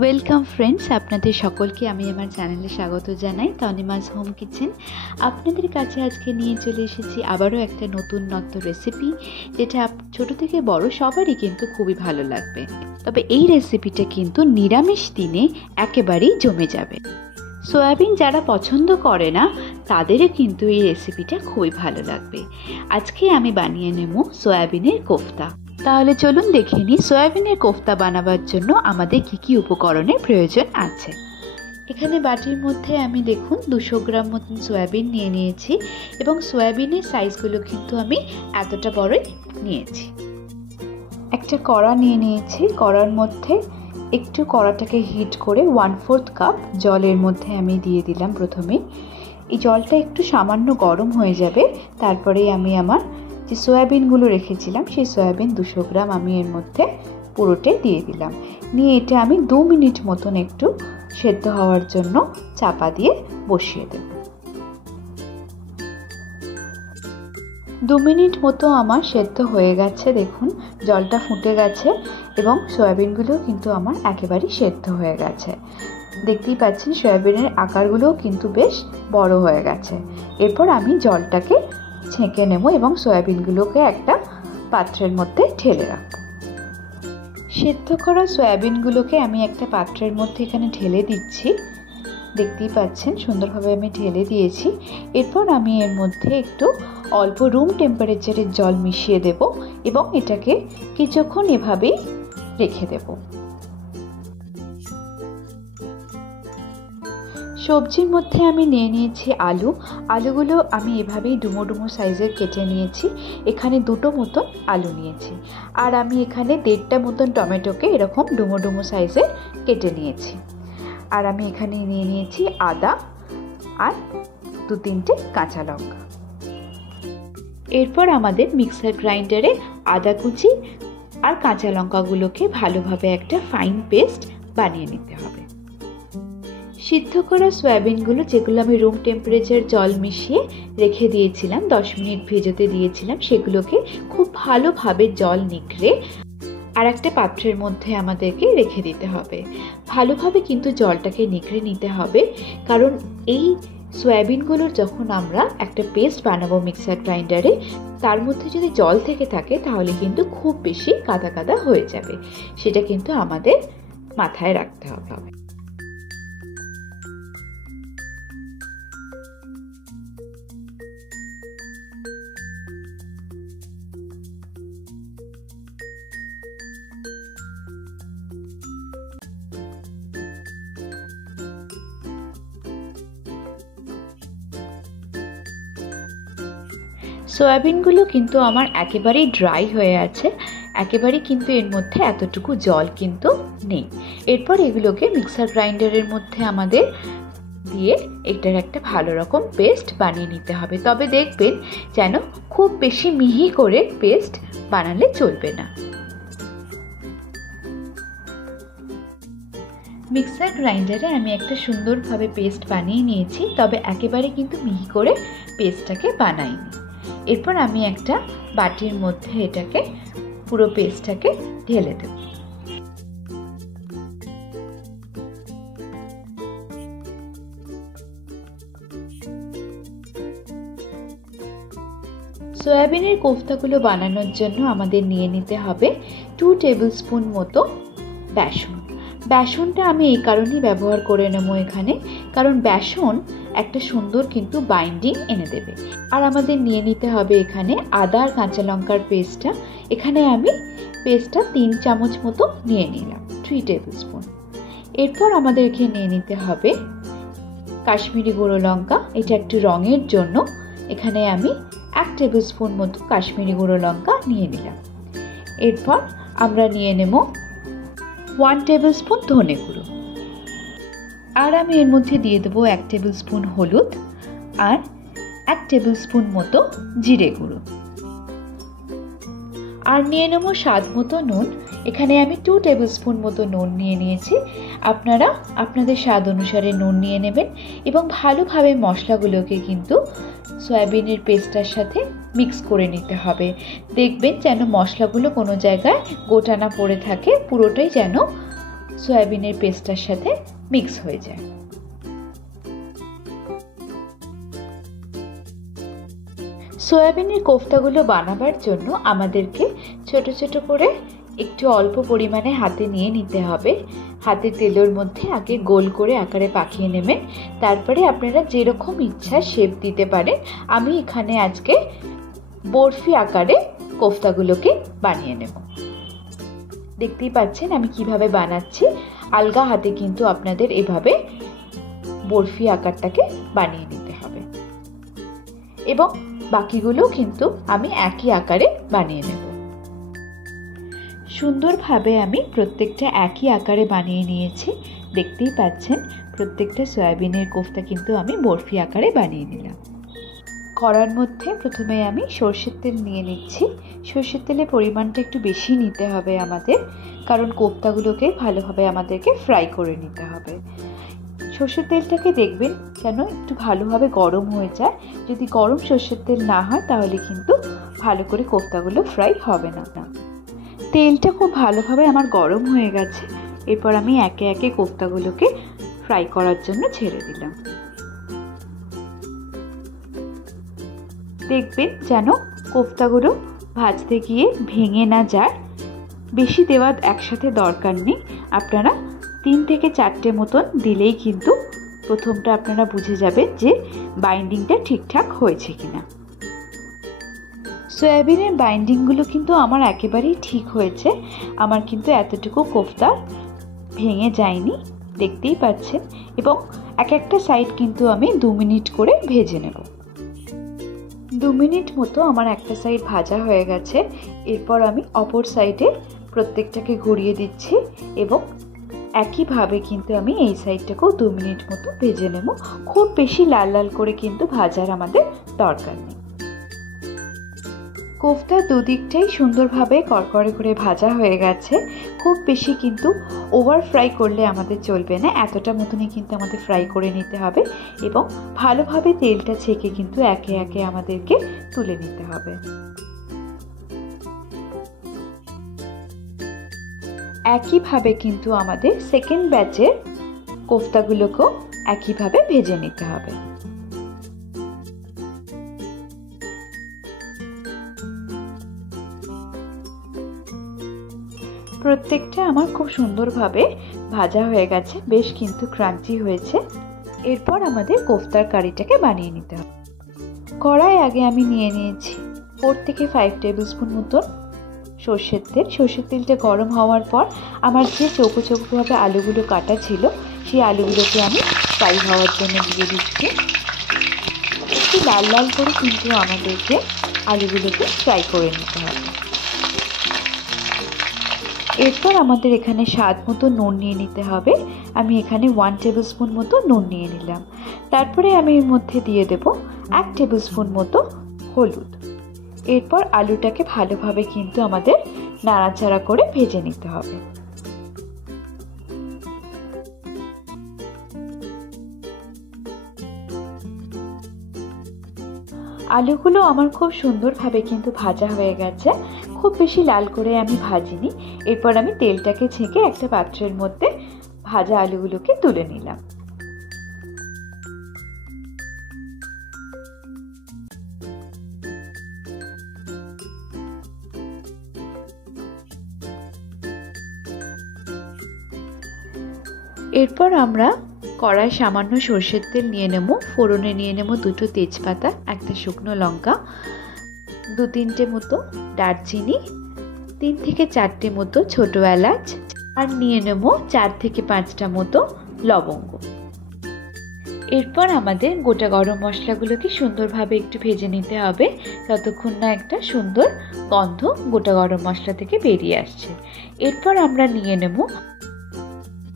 Welcome friends, আপনাদের সকলকে আমি আমার চ্যানেলে স্বাগত জানাই তনিমাস হোম কিচেন। আপনাদের কাছে আজকে নিয়ে চলে এসেছি আবারও একটা নতুন রেসিপি, যেটা ছোট থেকে বড় সবারই কিন্তু খুবই ভালো লাগবে। তবে এই রেসিপিটা কিন্তু নিরামিষ দিনে একেবারেই জমে যাবে। সয়াবিন যারা পছন্দ করে না তাদেরও কিন্তু এই রেসিপিটা খুবই ভালো লাগবে। আজকে আমি বানিয়ে নেব সয়াবিনের কোফতা। তাহলে চলুন দেখে নিই সয়াবিনের কোফতা বানাবার জন্য আমাদের কি কি উপকরণের প্রয়োজন আছে। এখানে বাটির মধ্যে আমি দেখুন 200 গ্রাম মতন সয়াবিন নিয়ে নিয়েছি এবং সয়াবিনের সাইজগুলো কিন্তু আমি এতটা বড়ই নিয়েছি। একটা কড়া নিয়ে নিয়েছি, কড়ার মধ্যে একটু কড়াটাকে হিট করে 1/4 কাপ জলের মধ্যে আমি দিয়ে দিলাম। প্রথমে এই জলটা একটু সামান্য গরম হয়ে যাবে, তারপরে আমি আমার যে সয়াবিনগুলো রেখেছিলাম সেই সয়াবিন 200 গ্রাম আমি এর মধ্যে পুরোটাই দিয়ে দিলাম। নিয়ে এটা আমি 2 মিনিট মতন একটু সেদ্ধ হওয়ার জন্য চাপা দিয়ে বসিয়ে দেব। 2 মিনিট মতো আমার সেদ্ধ হয়ে গেছে, দেখুন জলটা ফুটে গেছে এবং সয়াবিনগুলো কিন্তু আমার একেবারেই সেদ্ধ হয়ে গেছে। দেখতেই পাচ্ছেন সয়াবিনের আকারগুলোও কিন্তু বেশ বড় হয়ে গেছে। এরপর আমি জলটাকে ছেঁকে নেব এবং সয়াবিনগুলোকে একটা পাত্রের মধ্যে ঢেলে রাখব। সেদ্ধ করা সয়াবিনগুলোকে আমি একটা পাত্রের মধ্যে এখানে ঢেলে দিচ্ছি। দেখতেই পাচ্ছেন সুন্দরভাবে আমি ঢেলে দিয়েছি। এরপর আমি এর মধ্যে একটু অল্প রুম টেম্পারেচারের জল মিশিয়ে দেব এবং এটাকে কিছুক্ষণ এভাবেই রেখে দেব। সবজির মধ্যে আমি নিয়ে নিয়েছি আলুগুলো আমি এভাবেই ডুমো ডুমো সাইজের কেটে নিয়েছি। এখানে 2টো মতন আলু নিয়েছি আর আমি এখানে 1.5টা মতন টমেটোকে এরকম ডুমো ডুমো সাইজের কেটে নিয়েছি। আর আমি এখানে নিয়ে নিয়েছি আদা আর 2-3টে কাঁচা লঙ্কা। এরপর আমাদের মিক্সার গ্রাইন্ডারে আদা কুচি আর কাঁচা লঙ্কাগুলোকে ভালোভাবে একটা ফাইন পেস্ট বানিয়ে নিতে হবে। সিদ্ধ করা সয়াবিনগুলো যেগুলো আমি রুম টেম্পারেচার জল মিশিয়ে রেখে দিয়েছিলাম, 10 মিনিট ভেজাতে দিয়েছিলাম, সেগুলোকে খুব ভালোভাবে জল নিগড়ে আর একটা পাত্রের মধ্যে আমাদেরকে রেখে দিতে হবে। ভালোভাবে কিন্তু জলটাকে নিগড়ে নিতে হবে, কারণ এই সয়াবিনগুলোর যখন আমরা একটা পেস্ট বানাবো মিক্সার গ্রাইন্ডারে, তার মধ্যে যদি জল থেকে থাকে তাহলে কিন্তু খুব বেশি কাদা কাদা হয়ে যাবে। সেটা কিন্তু আমাদের মাথায় রাখতে হবে। সয়াবিনগুলো কিন্তু আমার একেবারেই ড্রাই হয়ে আছে, একেবারেই কিন্তু এর মধ্যে এতটুকু জল কিন্তু নেই। এরপর এগুলোকে মিক্সার গ্রাইন্ডারের মধ্যে আমাদের দিয়ে এটার একটা ভালো রকম পেস্ট বানিয়ে নিতে হবে। তবে দেখবেন যেন খুব বেশি মিহি করে পেস্ট বানালে চলবে না। মিক্সার গ্রাইন্ডারে আমি একটা সুন্দরভাবে পেস্ট বানিয়ে নিয়েছি, তবে একেবারে কিন্তু মিহি করে পেস্টটাকে বানাইনি। এরপর আমি একটা বাটির মধ্যে এটাকে পুরো পেস্টটাকে ঢেলে দেব। সয়াবিনের কোফতাগুলো বানানোর জন্য আমাদের নিয়ে নিতে হবে 2 টেবিল স্পুন মতো বেসন। বেসনটা আমি এই কারণেই ব্যবহার করে নেব এখানে, কারণ বেসন একটা সুন্দর কিন্তু বাইন্ডিং এনে দেবে। আর আমাদের নিয়ে নিতে হবে এখানে আদা আর কাঁচা লঙ্কার পেস্টটা। এখানে আমি পেস্টটা 3 চামচ মতো নিয়ে নিলাম, 3 টেবিল স্পুন। এরপর আমাদেরকে নিয়ে নিতে হবে কাশ্মীরি গুঁড়ো লঙ্কা, এটা একটু রঙের জন্য। এখানে আমি 1 টেবিল স্পুন মতো কাশ্মীরি গুঁড়ো লঙ্কা নিয়ে নিলাম। এরপর আমরা নিয়ে নেব 1 টেবিল স্পুন ধনে গুঁড়ো, আর আমি এর মধ্যে দিয়ে দেবো 1 টেবিল স্পুন হলুদ আর 1 টেবিল স্পুন মতো জিরে গুঁড়ো, আর নিয়ে নেব স্বাদ মতো নুন। এখানে আমি 2 টেবিল স্পুন মতো নুন নিয়ে নিয়েছি। আপনারা আপনাদের স্বাদ অনুসারে নুন নিয়ে নেবেন এবং ভালোভাবে মশলাগুলোকে কিন্তু সয়াবিনের পেস্টটার সাথে মিক্স করে নিতে হবে। দেখবেন যেন মশলাগুলো কোনো জায়গায় গোটা না পড়ে থাকে, পুরোটাই যেন সয়াবিনের পেস্টটার সাথে মিক্স হয়ে যায়। সয়াবিনের কোফতাগুলো বানাবার জন্য আমাদেরকে ছোট ছোট করে একটু অল্প পরিমাণে হাতে নিয়ে নিতে হবে। হাতে তেলের মধ্যে আগে গোল করে আকারে পাকিয়ে নেবেন, তারপরে আপনারা যেরকম ইচ্ছা শেপ দিতে পারেন। আমি এখানে আজকে বরফি আকারে কোফতাগুলোকে বানিয়ে নেব। দেখতেই পাচ্ছেন আমি কিভাবে বানাচ্ছি। আলগা হাতে কিন্তু আপনাদের এভাবে বরফি আকারটাকে বানিয়ে নিতে হবে এবং বাকিগুলো কিন্তু আমি একই আকারে বানিয়ে নেব। সুন্দরভাবে আমি প্রত্যেকটা একই আকারে বানিয়ে নিয়েছি। দেখতেই পাচ্ছেন প্রত্যেকটা সয়াবিনের কোফতা কিন্তু আমি বরফি আকারে বানিয়ে নিলাম। কড়ার মধ্যে প্রথমে আমি সরষের তেল নিয়ে নিচ্ছি। সরষের তেলের পরিমাণটা একটু বেশি নিতে হবে আমাদের, কারণ কোফতাগুলোকে ভালোভাবে আমাদেরকে ফ্রাই করে নিতে হবে। সরষের তেলটাকে দেখবেন যেন একটু ভালোভাবে গরম হয়ে যায়। যদি গরম সরষের তেল না হয় তাহলে কিন্তু ভালো করে কোফতাগুলো ফ্রাই হবে না। তেলটা খুব ভালোভাবে আমার গরম হয়ে গেছে। এরপর আমি একে একে কোফতাগুলোকে ফ্রাই করার জন্য ছেড়ে দিলাম। দেখবেন যেন কোফতাগুলো ভাজতে গিয়ে ভেঙে না যায়। বেশি দেওয়া একসাথে দরকার নেই, আপনারা 3 থেকে 4টে মতন দিলেই কিন্তু প্রথমটা আপনারা বুঝে যাবেন যে বাইন্ডিংটা ঠিকঠাক হয়েছে কিনা। সয়াবিনের বাইন্ডিংগুলো কিন্তু আমার একেবারেই ঠিক হয়েছে। আমার কিন্তু এতটুকু কোফতা ভেঙে যায়নি, দেখতেই পাচ্ছেন। এবং এক একটা সাইড কিন্তু আমি 2 মিনিট করে ভেজে নেব। 2 মিনিট মতো আমার একটা সাইড ভাজা হয়ে গেছে। এরপর আমি অপর সাইডে প্রত্যেকটাকে ঘুরিয়ে দিচ্ছি এবং একইভাবে কিন্তু আমি এই সাইডটাকেও 2 মিনিট মতো ভেজে নেব। খুব বেশি লাল লাল করে কিন্তু ভাজার আমাদের দরকার নেই। কোফতা দুদিকটাই সুন্দরভাবে কড়কড়ে করে ভাজা হয়ে গেছে। খুব বেশি কিন্তু ওভার ফ্রাই করলে আমাদের চলবে না, এতটা মতনই কিন্তু আমাদের ফ্রাই করে নিতে হবে এবং ভালোভাবে তেলটা ছেঁকে কিন্তু একে একে আমাদেরকে তুলে নিতে হবে। একইভাবে কিন্তু আমাদের সেকেন্ড ব্যাচের কোফতাগুলোকেও একইভাবে ভেজে নিতে হবে। প্রত্যেকটা আমার খুব সুন্দরভাবে ভাজা হয়ে গেছে, বেশ কিন্তু ক্রাঞ্চি হয়েছে। এরপর আমাদের কোফতার কারিটাকে বানিয়ে নিতে হবে। কড়াই আগে আমি নিয়ে নিয়েছি 4 থেকে 5 টেবিল স্পুন মতন সর্ষের তেল। সর্ষের তেলটা গরম হওয়ার পর আমার যে চৌকো চৌকোভাবে আলুগুলো কাটা ছিল সেই আলুগুলোকে আমি ফ্রাই হওয়ার জন্য দিয়ে দিচ্ছি। একটু লাল লাল করে কিন্তু আমাদেরকে আলুগুলোকে ফ্রাই করে নিতে হবে। এরপর আমাদের এখানে স্বাদ মতো নুন নিয়ে নিতে হবে। আমি এখানে 1 টেবিল স্পুন মতো নুন নিয়ে নিলাম। তারপরে আমি এর মধ্যে দিয়ে দেব 1 টেবিল স্পুন মতো হলুদ। এরপর আলুটাকে ভালোভাবে কিন্তু আমাদের নাড়াচাড়া করে ভেজে নিতে হবে। আলুগুলো আমার খুব সুন্দরভাবে কিন্তু ভাজা হয়ে গেছে। খুব বেশি লাল করে আমি ভাজিনি। এরপর আমি তেলটাকে ছেঁকে একটা পাত্রের মধ্যে ভাজা আলুগুলোকে তুলে নিলাম। এরপর আমরা কড়ায় সামান্য সরষের তেল নিয়ে নেব। ফোড়নে নিয়ে নেব 2টো তেজপাতা, একটা শুকনো লঙ্কা, 2-3টে মতো দারচিনি, 3 থেকে 4টে মতো ছোট এলাচ, আর নিয়ে নেব 4 থেকে 5টা মতো লবঙ্গ। এরপর আমাদের গোটা গরম মশলাগুলোকে সুন্দরভাবে একটু ভেজে নিতে হবে, ততক্ষণ না একটা সুন্দর গন্ধ গোটা গরম মশলা থেকে বেরিয়ে আসছে। এরপর আমরা নিয়ে নেব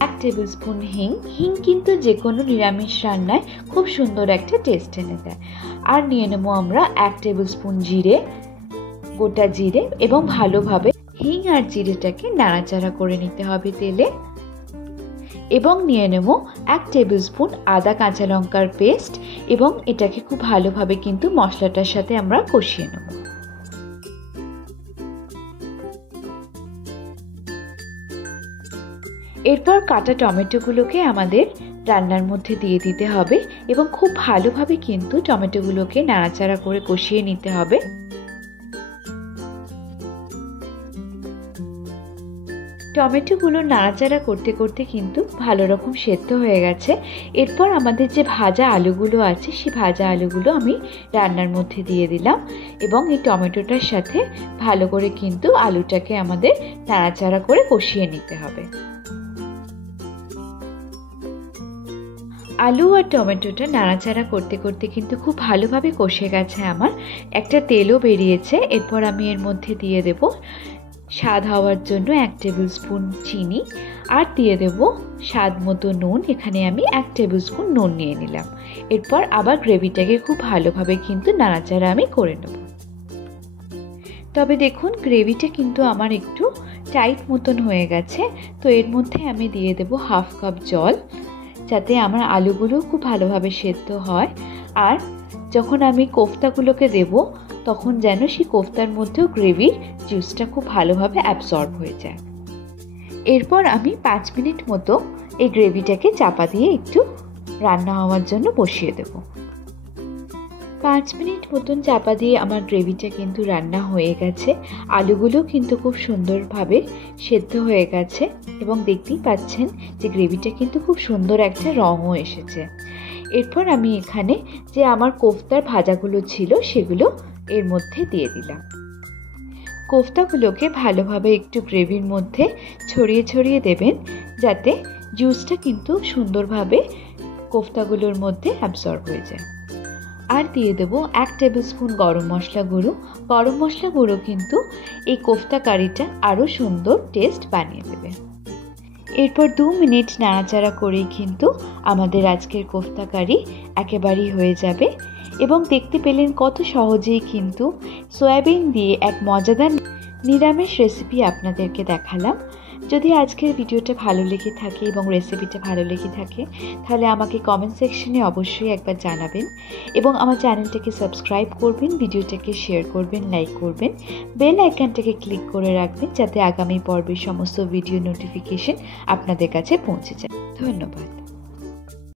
1 টেবিল স্পুন হিং। হিং কিন্তু যে কোনো নিরামিষ রান্নায় খুব সুন্দর একটা টেস্ট এনে দেয়। আর নিয়ে নেব আমরা 1 টেবিল স্পুন জিরে, গোটা জিরে, এবং ভালোভাবে হিং আর জিরেটাকে নাড়াচাড়া করে নিতে হবে তেলে। এবং নিয়ে নেব 1 টেবিল স্পুন আদা কাঁচা লঙ্কার পেস্ট এবং এটাকে খুব ভালোভাবে কিন্তু মশলাটার সাথে আমরা কষিয়ে নেব। এরপর কাটা টমেটোগুলোকে আমাদের রান্নার মধ্যে দিয়ে দিতে হবে এবং খুব ভালোভাবে কিন্তু টমেটোগুলোকে নাড়াচাড়া করে কষিয়ে নিতে হবে। টমেটোগুলো নাড়াচাড়া করতে করতে কিন্তু ভালো রকম সেদ্ধ হয়ে গেছে। এরপর আমাদের যে ভাজা আলুগুলো আছে সেই ভাজা আলুগুলো আমি রান্নার মধ্যে দিয়ে দিলাম এবং এই টমেটোটার সাথে ভালো করে কিন্তু আলুটাকে আমাদের নাড়াচাড়া করে কষিয়ে নিতে হবে। আলু আর টমেটোটা নাড়াচাড়া করতে করতে কিন্তু খুব ভালোভাবে কষে গেছে আমার, একটা তেলও বেরিয়েছে। এরপর আমি এর মধ্যে দিয়ে দেব স্বাদ হওয়ার জন্য 1 টেবিল স্পুন চিনি আর দিয়ে দেব স্বাদ মতো নুন। এখানে আমি 1 টেবিল স্পুন নুন নিয়ে নিলাম। এরপর আবার গ্রেভিটাকে খুব ভালোভাবে কিন্তু নাড়াচাড়া আমি করে নেব। তবে দেখুন গ্রেভিটা কিন্তু আমার একটু টাইট মতন হয়ে গেছে, তো এর মধ্যে আমি দিয়ে দেব 1/2 কাপ জল, যাতে আমার আলুগুলো খুব ভালোভাবে সেদ্ধ হয় আর যখন আমি কোফতাগুলোকে দেব তখন যেন সেই কোফতার মধ্যেও গ্রেভির জুসটা খুব ভালোভাবে অ্যাবসর্ব হয়ে যায়। এরপর আমি 5 মিনিট মতো এই গ্রেভিটাকে চাপা দিয়ে একটু রান্না হওয়ার জন্য বসিয়ে দেব। 5 মিনিট মতন চাপা দিয়ে আমার গ্রেভিটা কিন্তু রান্না হয়ে গেছে। আলুগুলো কিন্তু খুব সুন্দরভাবে সেদ্ধ হয়ে গেছে এবং দেখতেই পাচ্ছেন যে গ্রেভিটা কিন্তু খুব সুন্দর একটা রঙও এসেছে। এরপর আমি এখানে যে আমার কোফতার ভাজাগুলো ছিল সেগুলো এর মধ্যে দিয়ে দিলাম। কোফতাগুলোকে ভালোভাবে একটু গ্রেভির মধ্যে ছড়িয়ে ছড়িয়ে দেবেন, যাতে জুসটা কিন্তু সুন্দরভাবে কোফতাগুলোর মধ্যে অ্যাবসর্ব হয়ে যায়। আর দিয়ে দেবো 1 টেবিল স্পুন গরম মশলা গুঁড়ো। গরম মশলা গুঁড়ো কিন্তু এই কোফতা কারিটা আরও সুন্দর টেস্ট বানিয়ে দেবে। এরপর 2 মিনিট নাড়াচাড়া করেই কিন্তু আমাদের আজকের কোফতা কারি একেবারেই হয়ে যাবে এবং দেখতে পেলেন কত সহজেই কিন্তু সয়াবিন দিয়ে এক মজাদার নিরামিষ রেসিপি আপনাদেরকে দেখালাম। যদি আজকের ভিডিওটা ভালো লেগে থাকে এবং রেসিপিটা ভালো লেগে থাকে তাহলে আমাকে কমেন্ট সেকশনে অবশ্যই একবার জানাবেন এবং আমার চ্যানেলটাকে সাবস্ক্রাইব করবেন, ভিডিওটাকে শেয়ার করবেন, লাইক করবেন, বেল আইকনটাকে ক্লিক করে রাখবেন যাতে আগামী পর্বের সমস্ত ভিডিও নোটিফিকেশন আপনাদের কাছে পৌঁছে যায়। ধন্যবাদ।